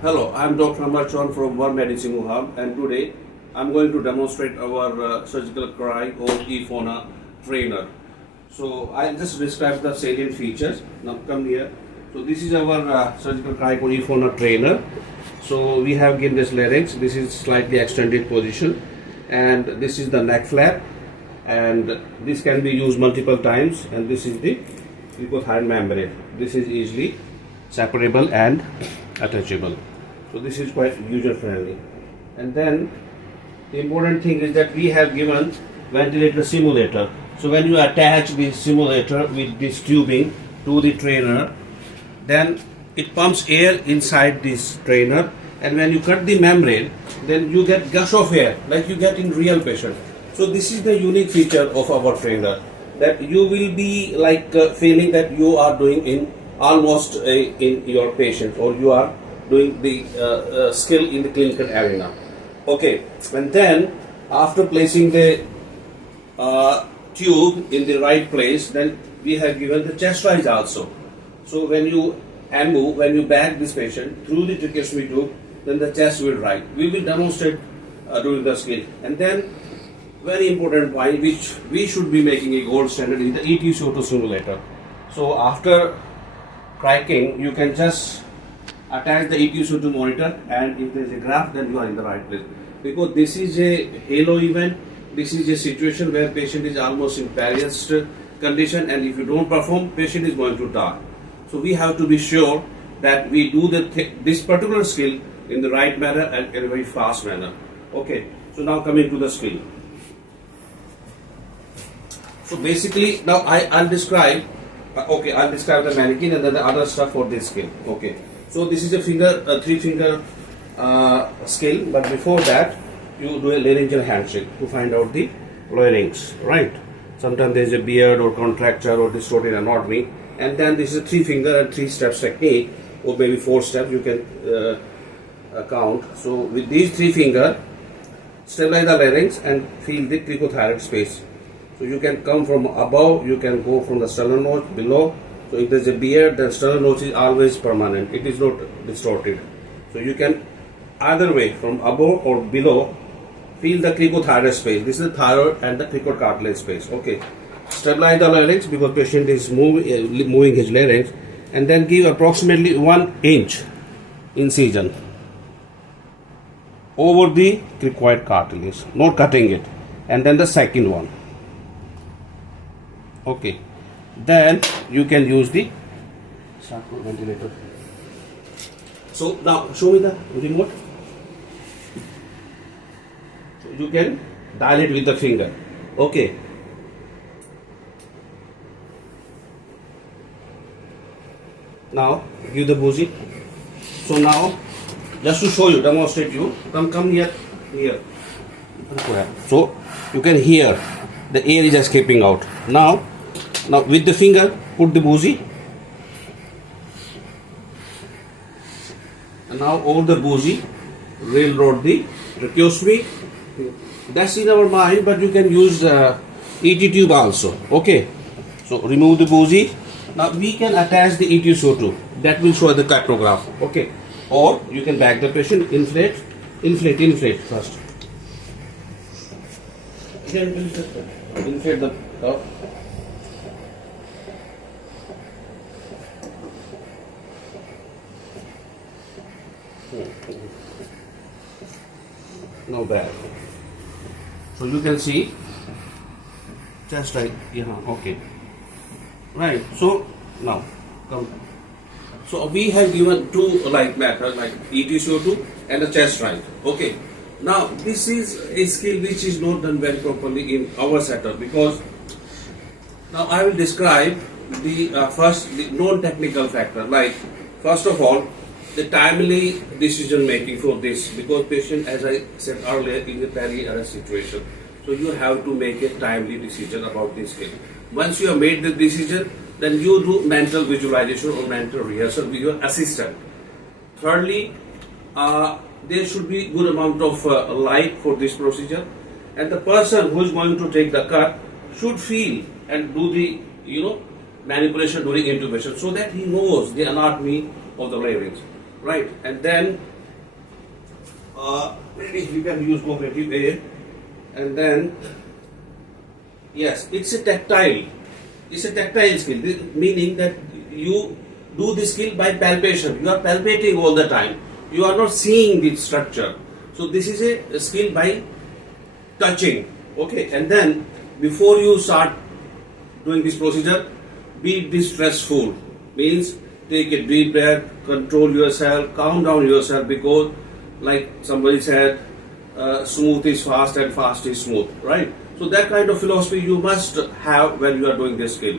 Hello, I'm Dr. Amarchan from VERVE Medicine Hub, and today I'm going to demonstrate our surgical CRIC or EFONA trainer. So I'll just describe the salient features. Now come here. So this is our surgical CRIC or EFONA trainer. So we have given this larynx. This is slightly extended position, and this is the neck flap, and this can be used multiple times. And this is the cricothyroid membrane. This is easily separable and attachable. So this is quite user friendly. And then the important thing is that we have given ventilator simulator. So when you attach the simulator with this tubing to the trainer, then it pumps air inside this trainer, and when you cut the membrane, then you get gush of air like you get in real patient. So this is the unique feature of our trainer, that you will be like feeling that you are doing in almost in your patient, or you are doing the skill in the clinical arena. Okay, and then after placing the tube in the right place, then we have given the chest rise also. So when you move, when you bag this patient through the tracheostomy tube, then the chest will rise. We will demonstrate during the skill. And then very important point, which we should be making a gold standard, in the ETCO2 simulator. So after cracking, you can just attach the ETCO2 monitor, and if there is a graph, then you are in the right place. Because this is a halo event, this is a situation where patient is almost in perilous condition, and if you don't perform, patient is going to die. So we have to be sure that we do this particular skill in the right manner and in a very fast manner. Okay, so now coming to the skill. So basically, now I'll describe. I'll describe the mannequin and then the other stuff for this skill. Okay, so this is a three finger skill, but before that, you do a laryngeal handshake to find out the larynx, right? Sometimes there is a beard or contracture or distorted anatomy, and then this is a 3 finger and 3 steps technique, or maybe 4 steps you can count. So with these 3 fingers, stabilize the larynx and feel the cricothyroid space. So you can come from above, you can go from the sternum notch below. So if there is a beard, then sternum notch is always permanent, it is not distorted. So you can either way, from above or below, feel the cricothyroid space. This is the thyroid and the cricoid cartilage space. Okay, stabilize the larynx because patient is moving his larynx, and then give approximately 1 inch incision over the cricoid cartilage, not cutting it. And then the second one. Okay, then you can use the ventilator. So now show me the remote. So you can dilate with the finger. Okay. Now give the bougie. So now, just to show you, demonstrate you, come here. So you can hear the air is escaping out. Now with the finger, put the bougie, and now over the bougie, railroad the tracheostomy. That's in our mind, but you can use ET tube also. Okay, so remove the bougie. Now we can attach the ETCO2. That will show the capnograph. Okay, or you can bag the patient, inflate first. Inflate the cuff. Now bag. So you can see just like okay, right. So now come. So we have given 2 methods, like ETCO2 and the chest rise. Okay. Now this is a skill which is not done very properly in our setup, because now I will describe the first the non-technical factor. Like first of all, the timely decision making for this, because patient, as I said earlier, in a perilous situation. So you have to make a timely decision about this skill. Once you have made the decision, then you do mental visualization or mental rehearsal with your assistant. Thirdly, there should be good amount of light for this procedure, and the person who is going to take the cut should feel and do the manipulation during intubation, so that he knows the anatomy of the larynx. right? And then maybe you can use cooperative aid, and then yes, it's a tactile. It's a tactile skill, meaning that you do this skill by palpation. You are palpating all the time. You are not seeing the structure. So this is a skill by touching. Okay, and then before you start doing this procedure, be distressful. Means take a deep breath, control yourself, calm down yourself, because like somebody said, smooth is fast and fast is smooth, right? So that kind of philosophy you must have when you are doing this skill.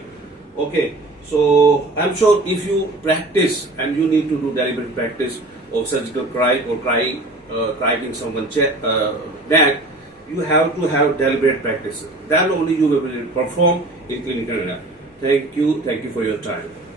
Okay, so I'm sure if you practice, and you need to do deliberate practice of surgical cry or cracking someone's neck, you have to have deliberate practice. Then only you will be able to perform in clinical area. Thank you for your time.